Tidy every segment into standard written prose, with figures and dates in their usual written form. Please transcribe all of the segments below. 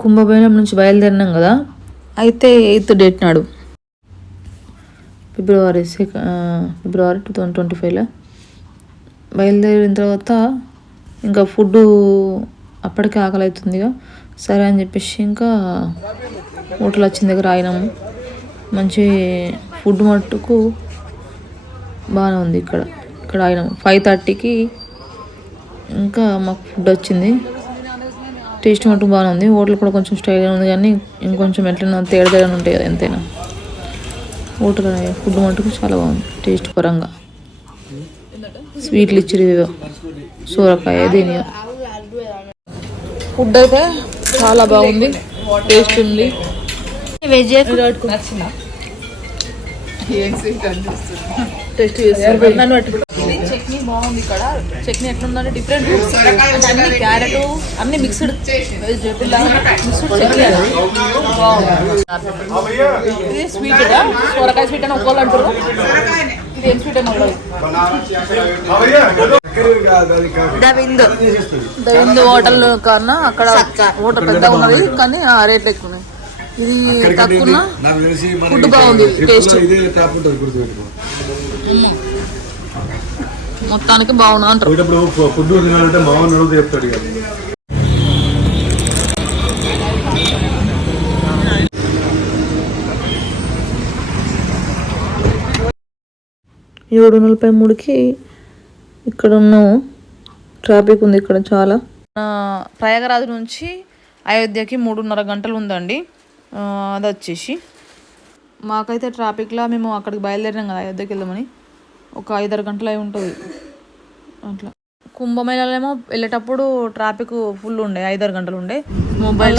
కుంభమేళం నుంచి బయలుదేరినాం కదా, అయితే 8th డేట్ నాడు ఫిబ్రవరి 2025లో బయలుదేరిన తర్వాత ఇంకా ఫుడ్ అప్పటికే ఆకలి అవుతుందిగా, సరే అని చెప్పేసి ఇంకా హోటల్ వచ్చిన దగ్గర ఆగినాము. మంచి ఫుడ్ మట్టుకు బాగానే ఉంది. ఇక్కడ ఆగినాము 5:30కి. ఇంకా మాకు ఫుడ్ వచ్చింది. టేస్ట్ మటుకు బాగానే ఉంది. హోటల్ కూడా కొంచెం స్టైల్గా ఉంది, కానీ ఇంకొంచెం ఎట్లైనా తేడాగా ఉంటాయి కదా ఎంతైనా. హోటల్ ఫుడ్ మటుకు చాలా బాగుంది టేస్ట్ పరంగా. స్వీట్లు ఇచ్చిరు, సోరకాయ దీని ఫుడ్ అయితే చాలా బాగుంది, టేస్ట్ ఉంది. టేస్ట్ చట్నీ బాగుంది. ఇక్కడ చట్నీ ఎట్లుందంటే డిఫరెంట్, అన్ని క్యారెట్ అన్ని మిక్స్డ్ వెజిటేబుల్ మిక్స్డ్ చట్నీ బాగుంది. ఇది స్వీట్, సొరకాయ స్వీట్ అని ఒక్కళ్ళు అంటారు. ఇది ఏం స్వీట్ అని ఉండదు. దవింద్ హోటల్ కన్నా అక్కడ హోటల్ పెద్దగా ఉన్నది, కానీ రేట్లు ఎక్కువ ఉన్నాయి. ఇది తక్కువ, ఫుడ్ బాగుంది, టేస్ట్ మొత్తానికి బాగున్నా అంటారు. $7:43కి ఇక్కడ ఉన్నాము. ట్రాఫిక్ ఉంది ఇక్కడ చాలా. ప్రయాగరాజ్ నుంచి అయోధ్యకి 3.5 గంటలు ఉందండి. అది వచ్చేసి మాకైతే ట్రాఫిక్లో మేము అక్కడికి బయలుదేరినాం కదా అయోధ్యకి వెళ్దామని, ఒక 5-6 గంటలు అయి ఉంటుంది అట్లా. కుంభమేళాలేమో వెళ్ళేటప్పుడు ట్రాఫిక్ ఫుల్ ఉండే, 5-6 గంటలు ఉండే. మొబైల్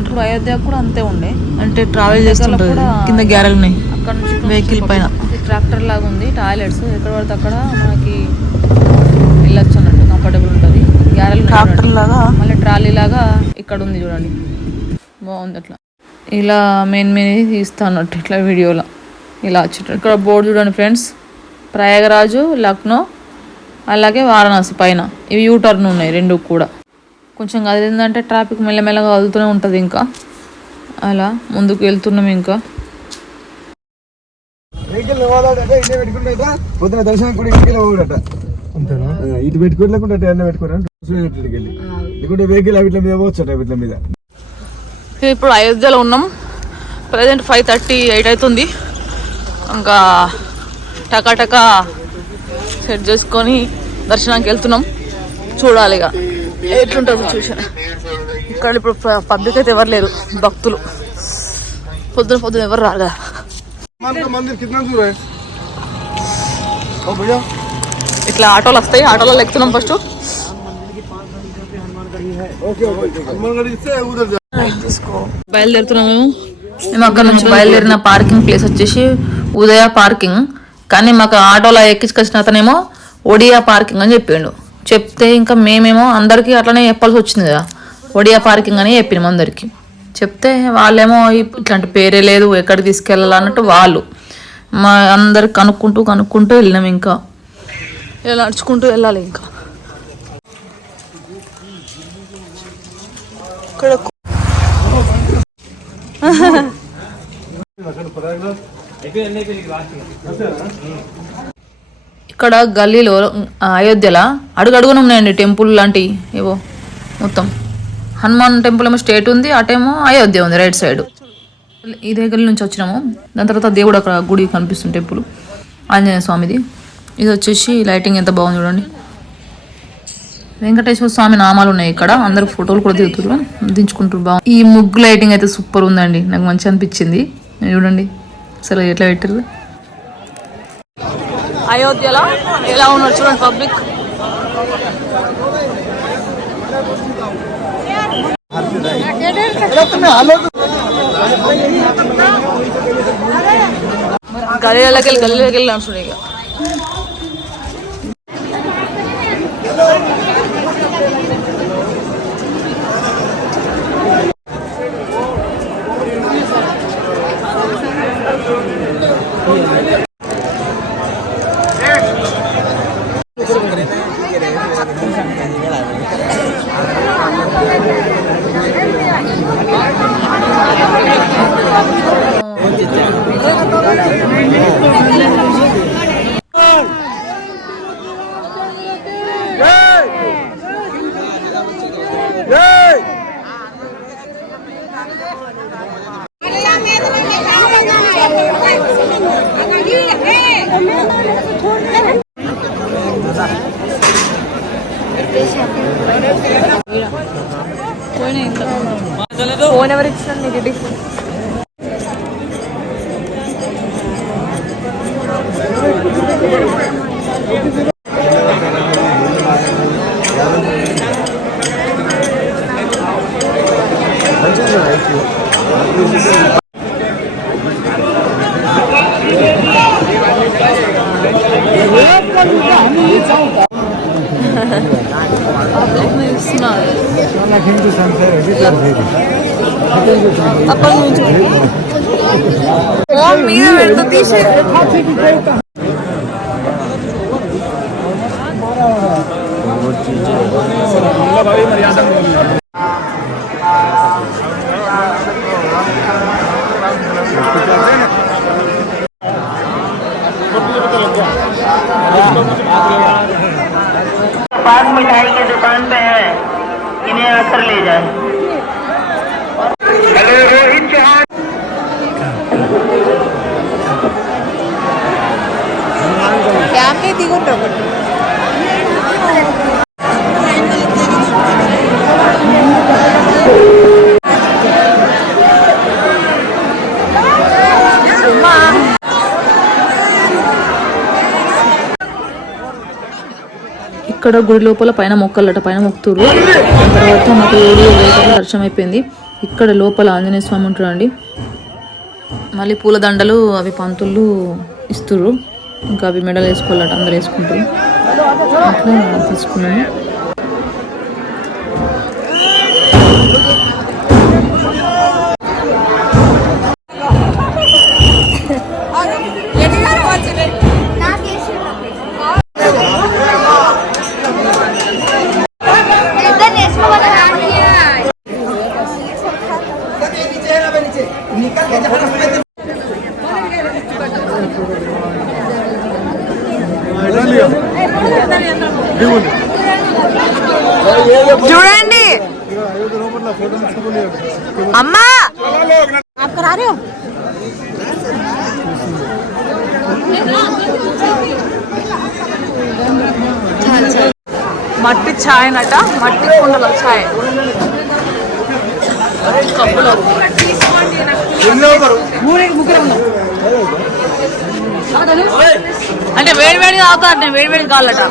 ఇప్పుడు అయోధ్యకు కూడా అంతే ఉండే, అంటే ట్రావెల్ చేస్తుంటే కింద గ్యారెల్ ఉన్నాయి అక్కడ నుంచి వెహికల్ పైన. ట్రాక్టర్ లాగా ఉంది, టాయిలెట్స్ ఎక్కడ పడితే అక్కడ మనకి వెళ్ళొచ్చు అన్నట్టు, కంఫర్టబుల్ ఉంటుంది. గ్యారెల్ ట్రాక్టర్ లాగా, మళ్ళీ ట్రాలీ లాగా ఇక్కడ ఉంది చూడండి, బాగుంది. అట్లా ఇలా మెయిన్ తీస్తా అన్నట్టు ఇట్లా వీడియోలో ఇలా వచ్చేటట్టు. ఇక్కడ బోర్డు చూడండి ఫ్రెండ్స్, ప్రయాగరాజు, లక్నో, అలాగే వారణాసి పైన. ఇవి యూటర్న్ ఉన్నాయి రెండు కూడా. కొంచెం కదిలిందంటే ట్రాఫిక్ మెల్లమెల్లగా కదులుతూనే ఉంటుంది. ఇంకా అలా ముందుకు వెళ్తున్నాం. ఇంకా ఇటు పెట్టుకోలేకుండా మీద. ఇప్పుడు అయోధ్యలో ఉన్నాం. ప్రజెంట్ 5:38 అవుతుంది. ఇంకా టకా సెట్ చేసుకొని దర్శనానికి వెళ్తున్నాం. చూడాలి ఇక ఎట్లుంటుందో చూసాను. ఇక్కడ ఇప్పుడు పబ్లిక్ అయితే ఎవరు లేరు, భక్తులు. పొద్దున ఎవరు రారు కదా. ఇట్లా ఆటోలు వస్తాయి, ఆటోలో ఎక్కుతున్నాం. ఫస్ట్ బయలుదేరుతున్నాము. మేము అక్కడ నుంచి బయలుదేరిన పార్కింగ్ ప్లేస్ వచ్చేసి ఉదయ పార్కింగ్, కానీ మాకు ఆటోలో ఎక్కించుకొచ్చిన అతనేమో ఒడియా పార్కింగ్ అని చెప్తే ఇంకా మేమేమో అందరికీ అట్లనే చెప్పాల్సి వచ్చింది కదా, ఒడియా పార్కింగ్ అని చెప్పినాం అందరికి. చెప్తే వాళ్ళేమో ఇట్లాంటి పేరే లేదు, ఎక్కడికి తీసుకెళ్ళాలన్నట్టు వాళ్ళు. మా అందరికి కనుక్కుంటూ వెళ్ళినాం. ఇంకా ఇలా నడుచుకుంటూ వెళ్ళాలి. ఇంకా ఇక్కడ గల్లీలో అయోధ్యలో అడుగడుగున ఉన్నాయండి టెంపుల్ లాంటివి ఏవో. మొత్తం హనుమాన్ టెంపుల్ ఏమో స్టేట్ ఉంది, అటేమో అయోధ్య ఉంది రైట్ సైడ్. ఇదే గల్లీ నుంచి వచ్చినాము. దాని తర్వాత దేవుడు అక్కడ గుడి కనిపిస్తుంది, టెంపుల్ ఆంజనేయ స్వామిది. ఇది వచ్చేసి లైటింగ్ ఎంత బాగుంది చూడండి. వెంకటేశ్వర స్వామి నామాలు ఉన్నాయి ఇక్కడ. అందరు ఫోటోలు కూడా దించుకుంటారు. బాగుంది. ఈ ముగ్గు లైటింగ్ అయితే సూపర్ ఉందండి, నాకు మంచి అనిపించింది. చూడండి అసలు ఎట్లా పెట్టారు. అయోధ్యలో ఎలా ఉన్నారు చూడండి పబ్లిక్. గల్లీలకి వెళ్ళి నడుచుడు ఇక. ఫోన్ ఎవరు ఇచ్చినారు నీకు ఇది? మీద పెడుతూ తీసి पास मिठाई की दुकान पे है, इन्हें आकर ले जाए। हेलो रोहित चौहान। ఫ్యామిలీ దిగుంటారు ఒకటి. ఇక్కడ గుడి లోపల పైన మొక్కలట, పైన మొక్కుతురు. తర్వాత మాకు దర్శనం అయిపోయింది. ఇక్కడ లోపల ఆంజనేయ స్వామి ఉంటాడండి. మళ్ళీ పూల దండలు అవి పంతులు ఇస్తుర్రు. ఇంకా అవి మెడలు వేసుకోవాలట, అందరు వేసుకుంటారు. అట్లా తీసుకున్నాము. చూడండి అమ్మా, మట్టి ఛాయ్ నట, మట్టి కుండలో ఛాయ్ కప్పులో. అంటే వేడి వేడిగా అవుతాడు, వేడి వేడి కావాలట.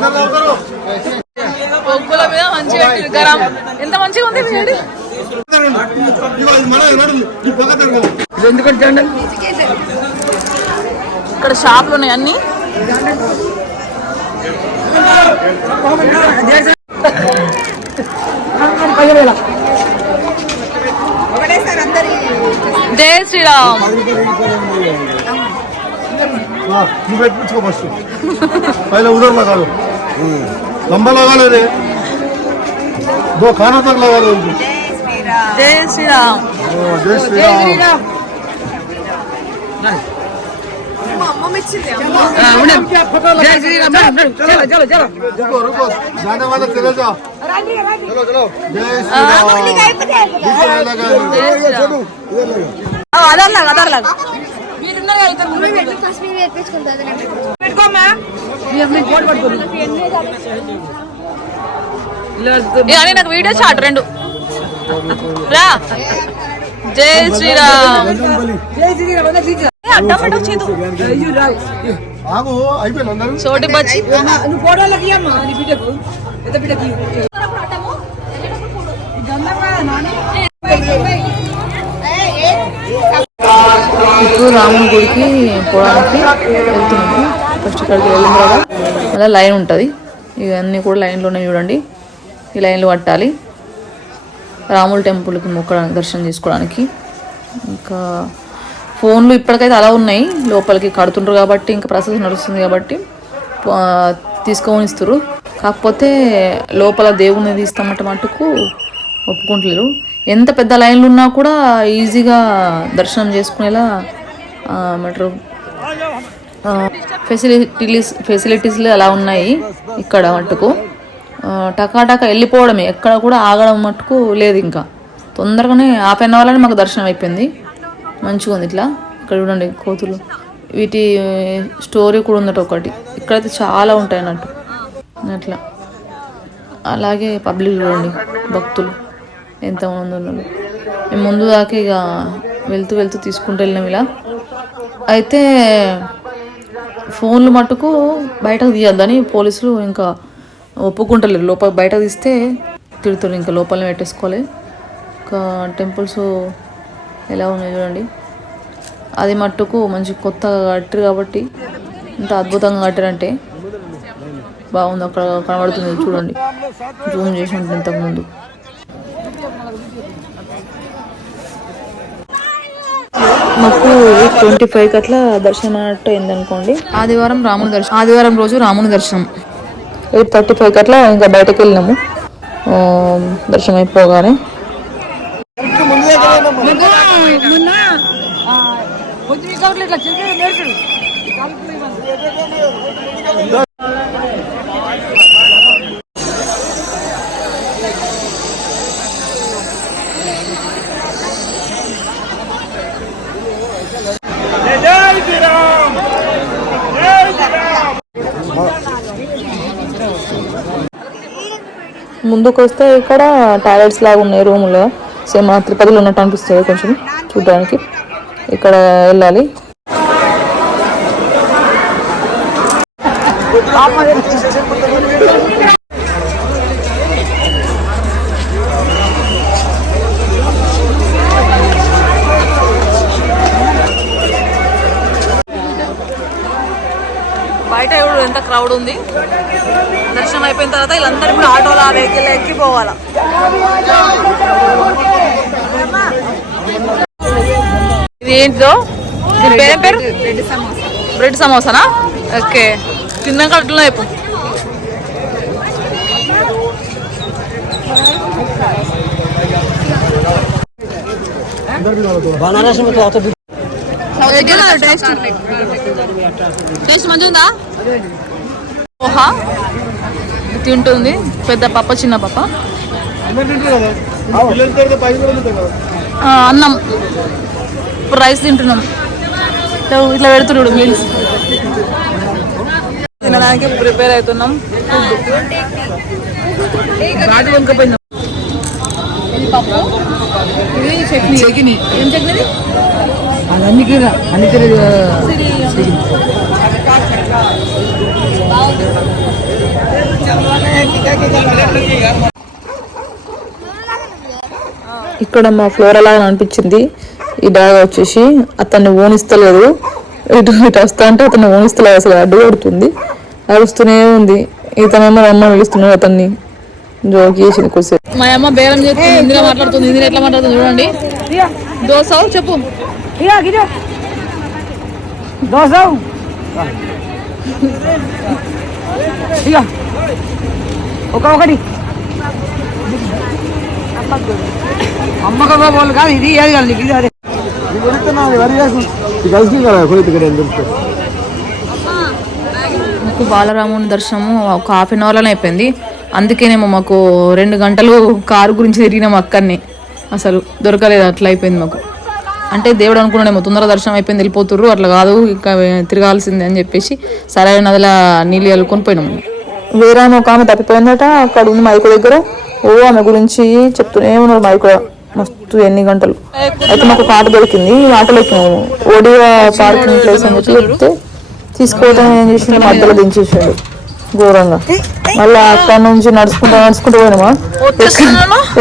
పొగ్గుల మీద మంచిగా గరం, ఎంత మంచిగా ఉంది వేడి. ఇక్కడ షాపులు ఉన్నాయి అన్ని. జై శ్రీరామ్. నువ్వు పెట్టించుకో ఫస్ట్, పైన ఉదర్ లగాలో, లంబా లగాలో రే, దో ఖానా తక్ లగాలో. జై శ్రీరామ్. జై శ్రీరామ్. रुको रुको, जाने वाला चले जाओ. चलो चलो. जय श्रीराम. నాకు వీడియో షాట్ రెండు రా. జై శ్రీరామ్. అడ్డం పట్టు చేతు. ఆగు, అయిపోయింది అందరూ. చోటి బచ్చి ఇప్పుడు రాముని గుడికి పోవడానికి వెళ్తున్నాము. ఫస్ట్ ఇక్కడికి వెళ్ళిన తర్వాత అలా లైన్ ఉంటుంది. ఇవన్నీ కూడా లైన్లో ఉన్నాయి చూడండి. ఈ లైన్లు పట్టాలి రాముల టెంపుల్కి మొక్కడానికి, దర్శనం చేసుకోవడానికి. ఇంకా ఫోన్లు ఇప్పటికైతే అలా ఉన్నాయి, లోపలికి కడుతుండ్రు కాబట్టి, ఇంకా ప్రాసెస్ నడుస్తుంది కాబట్టి తీసుకొని ఇస్తారు. కాకపోతే లోపల దేవుణ్ణి తీస్తామంట మటుకు ఒప్పుకుంటలేరు. ఎంత పెద్ద లైన్లు ఉన్నా కూడా ఈజీగా దర్శనం చేసుకునేలా ఏమంటారు ఫెసిలిటీస్లు అలా ఉన్నాయి ఇక్కడ మట్టుకు. టకాటక వెళ్ళిపోవడమే, ఎక్కడ కూడా ఆగడం మట్టుకు లేదు. ఇంకా తొందరగానే హాఫ్ అన్ అవర్లోనే మాకు దర్శనం అయిపోయింది. మంచిగా ఉంది. ఇట్లా ఇక్కడ చూడండి కోతులు, వీటి స్టోరీ కూడా ఉందట ఒకటి. ఇక్కడైతే చాలా ఉంటాయి అన్నట్టు అట్లా. అలాగే పబ్లిక్ చూడండి, భక్తులు ఎంతమంది ఉన్నారు. మేము ముందు దాకా ఇక వెళ్తూ తీసుకుంటూ వెళ్ళినాం ఇలా. అయితే ఫోన్లు మట్టుకు బయటకు తీయద్దని పోలీసులు ఇంకా ఒప్పుకుంటలేరు. లోపల బయట తీస్తే తిడుతారు, ఇంకా లోపలనే పెట్టేసుకోవాలి. ఇంకా టెంపుల్స్ ఎలా ఉన్నాయి చూడండి. అది మట్టుకు మంచి కొత్తగా కట్టారు కాబట్టి ఇంత అద్భుతంగా కట్టారంటే బాగుంది. అక్కడ కనబడుతుంది చూడండి, జూమ్ చేసి ఉంటుంది ఇంతకుముందు. మాకు 25 అట్లా దర్శనం అన్నట్టు అయిందనుకోండి. ఆదివారం రోజు రాముని దర్శనం 8:35 అట్లా ఇంకా బయటకు వెళ్ళినాము. దర్శనం అయిపోగానే ముందుకు వస్తే ఇక్కడ టాయిలెట్స్ లాగా ఉన్నాయి రూములో. సేమ్ తిరుపతిలో ఉన్నట్టు అనిపిస్తుంది కొంచెం చూడడానికి. ఇక్కడ వెళ్ళాలి. బయట ఎవరు ఎంత క్రౌడ్ ఉంది. దర్శనం అయిపోయిన తర్వాత వీళ్ళందరూ ఇప్పుడు ఆటోలో ఆ వెహికల్ ఎక్కిపోవాలా. ఇది ఏంటిదో, దీని పేరేం పేరు? బ్రెడ్ సమోసానా? ఓకే, తిన్నాక అట్లా అయిపో. టేస్ట్ మంచిగా ఉందా? ఓహా తింటుంది పెద్ద పాప చిన్న పాప. అన్నం ఇప్పుడు రైస్ తింటున్నాం. ఇట్లా పెడుతున్నాడు మీల్స్ తినడానికి ప్రిపేర్ అవుతున్నాం. వంకపోయినాం. ఇది పప్పు, ఇది చట్నీ. ఏం చట్నీ? అన్ని ఇక్కడ మా ఫ్లోర్ అలా అనిపించింది. ఈ డాగ్ వచ్చేసి అతన్ని ఓనిస్తలేదు. ఇటు వస్తా అంటే అతన్ని ఓనిస్తలేదు, అసలు అడ్డు కొడుతుంది, అరుస్తూనే ఉంది. ఇతనేమో అమ్మ పిలుస్తున్నాడు అతన్ని. జోక్ చేసింది కొద్దిసేపు. మా అమ్మ బేరం చేస్తుంది, హిందీలో మాట్లాడుతుంది. హిందీలో ఎట్లా మాట్లాడుతుంది చూడండి. దోశ చెప్పు. దోశ ఒకటి అమ్మక బోల్ కాదు, ఇది ఏది కాదు నీకు. ఇది అదే మాకు బాలరాముని దర్శనము ఒక 1/2 అవర్లోనే అయిపోయింది. అందుకేనేమో మాకు 2 గంటలు కారు గురించి తిరిగినాము. అక్కడిని అసలు దొరకలేదు, అట్లా అయిపోయింది మాకు. అంటే దేవుడు అనుకున్నాడేమో తొందర దర్శనం అయిపోయింది వెళ్ళిపోతుర్రు, అట్లా కాదు ఇంకా తిరగాల్సిందే అని చెప్పేసి సరైన నదిలా నీళ్ళు వెళ్ళుకొని పోయినాము. వేరే ఒక ఆమె తప్పిపోయిందట, అక్కడ ఉంది మైకు దగ్గర. ఆమె గురించి చెప్తూనే ఉన్నారు మైకు మస్తు ఎన్ని గంటలు. అయితే మాకు ఒక ఆటో దొరికింది, ఆటోలో ఎక్కినాము. ఓడియా పార్కింగ్ ప్లేస్ అని చెప్పి చెప్తే తీసుకోవడం ఏం చేసిండు, మధ్యలో దించేసిండు ఘోరంగా. మళ్ళీ అక్కడ నుంచి నడుచుకుంటూ పోయినామా.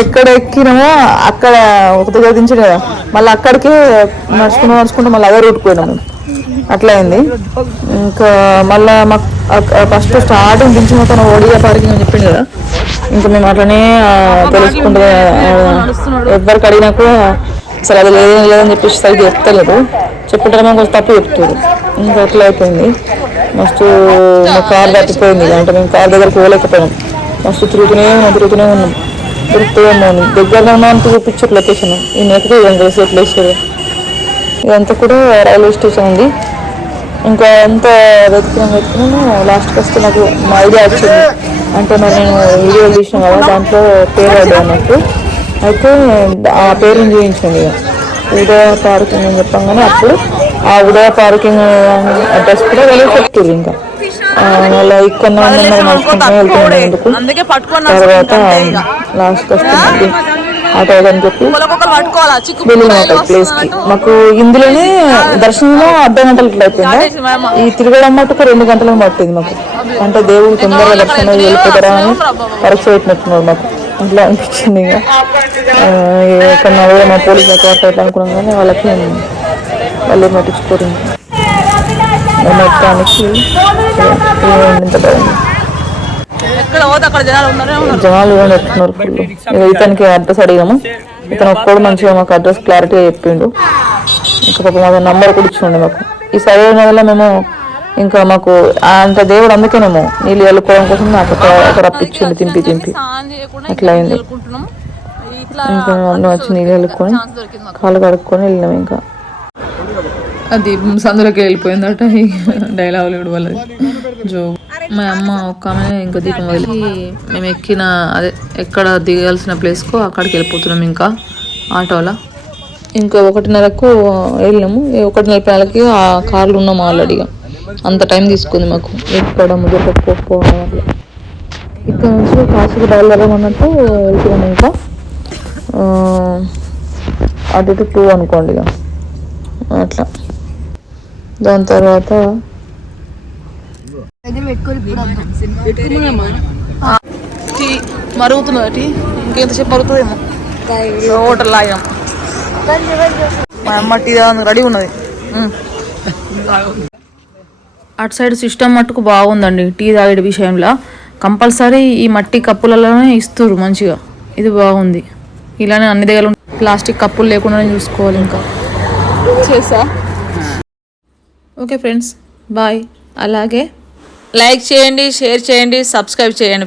ఎక్కడ ఎక్కినామో అక్కడ ఒక దగ్గర దించాడు కదా, మళ్ళీ అక్కడికి నడుచుకుంటూ మళ్ళీ అదే రూట్ పోయినాము. అట్లా అయింది. ఇంకా మళ్ళీ మాకు ఫస్ట్ స్టార్టింగ్ దించిన తను ఓడియా పార్కింగ్ అని చెప్పింది కదా. ఇంకా మేము అట్లనే తెలుసుకుంటూ ఎవరికి అడిగినా కూడా అసలు అది లేదని చెప్పేసి సరిగ్గా చెప్తలేదు. చెప్పుంటే కొంచెం తప్పు చెప్తారు. ఇంకా అట్లా అయిపోయింది. మస్తు మా కార్ తప్పిపోయింది. అంటే మేము కార్ దగ్గరికి పోలేకపోయినాం. మస్తు తిరుగుతూనే ఉన్నాం. దగ్గరలో ఉన్నామంటూ చూపించారు లొకేషన్. ఈ నెక్కి వెంకటేశ్వర ప్లేస్ ఇదంతా కూడా రైల్వే స్టేషన్ ఉంది. ఇంకా ఎంత వెతికినాము. లాస్ట్కి వస్తే నాకు మా ఐడియా వచ్చింది. అంటే మరి నేను వీడియో తీసిన కదా, దాంట్లో పేరు ఐడియా అన్నట్టు. అయితే ఆ పేరుని చూపించింది. ఇక ఉదయ పార్కింగ్ అని చెప్పంగానే అప్పుడు ఆ ఉదయ పార్కింగ్ అడ్రస్ కూడా వెళ్ళి చెప్తుంది. ఇంకా మళ్ళీ ఇక్కడ నడుచుకుంటూ వెళ్తున్నాను ముందుకు. తర్వాత లాస్ట్కి వస్తుంది ఆటో అని చెప్పి వెళ్ళినాం అక్కడ ప్లేస్కి. మాకు ఇందులోనే దర్శనంలో అర్ధ గంటలు ఇట్లా అయిపోయింది. ఈ తిరగడం మటుకు 2 గంటలకు పట్టింది మాకు. అంటే దేవుడు తొందరగా దర్శనం వెళ్ళిపోతారా అని పరీక్ష పెట్టినట్టున్నారు మాకు. అట్లా అనిపించింది. ఇక ఎక్కడన్నా మా పోలీసు అట్లా అనుకున్నాం కానీ వాళ్ళకి వాళ్ళు పట్టించుకోరు. మొత్తానికి ఇంత బాగుంది. జనాలు కూడా ఎట్టున్నారు ఫుల్. ఇతనికి అడ్రస్ అడిగాము. ఇతను ఒక్కడు మంచిగా మాకు అడ్రస్ క్లారిటీగా చెప్పిండు. ఇంకా పాప మాకు నంబర్ కూడా ఇచ్చిండు మాకు. ఈ సర్వే వల్ల మేము ఇంకా మాకు అంత దేవుడు అందుకేనేమో నీళ్ళు వెళ్ళుకోవడం కోసం నాకు ఒక రప్పించిండు తింపి అట్లా అయింది. ఇంకా అన్నీ వచ్చి నీళ్ళు వెళ్ళుకొని కాళ్ళు కడుక్కొని వెళ్ళినాం. ఇంకా అది సందులోకి వెళ్ళిపోయిందట. డైలాగులు కూడా వాళ్ళది జో. మా అమ్మ ఒక్క ఆమె ఇంకా దీపం వదిలి మేము ఎక్కిన అదే ఎక్కడ దిగాల్సిన ప్లేస్కో అక్కడికి వెళ్ళిపోతున్నాం. ఇంకా ఆటోలో ఇంకా 1:30కు వెళ్ళినాము. 1:40కి ఆ కార్లు ఉన్నాము ఆల్రెడీగా. అంత టైం తీసుకుంది మాకు ఎక్కడం ముద్దపోవడం వల్ల. ఇక్కడ నుంచి కాశీకి బయలుదేరమన్నట్టు వెళ్తున్నాం. ఇంకా అటు 2 అనుకోండి ఇక అట్లా. దాని తర్వాత టీ మరుగుతున్నది. టీ ఇంకెంతసేపు మరుగుతుందేమో. హోటల్ లాగాం. మా అమ్మ టీ రెడీ ఉన్నది. అటు సైడ్ సిస్టమ్ మట్టుకు బాగుందండి. టీ తాగే విషయంలో కంపల్సరీ ఈ మట్టి కప్పులలోనే ఇస్తారు మంచిగా. ఇది బాగుంది. ఇలానే అన్ని దగ్గర ప్లాస్టిక్ కప్పులు లేకుండానే చూసుకోవాలి. ఇంకా చేసా. Okay friends, bye. అలాగే లైక్ చేయండి, షేర్ చేయండి, సబ్స్క్రైబ్ చేయండి.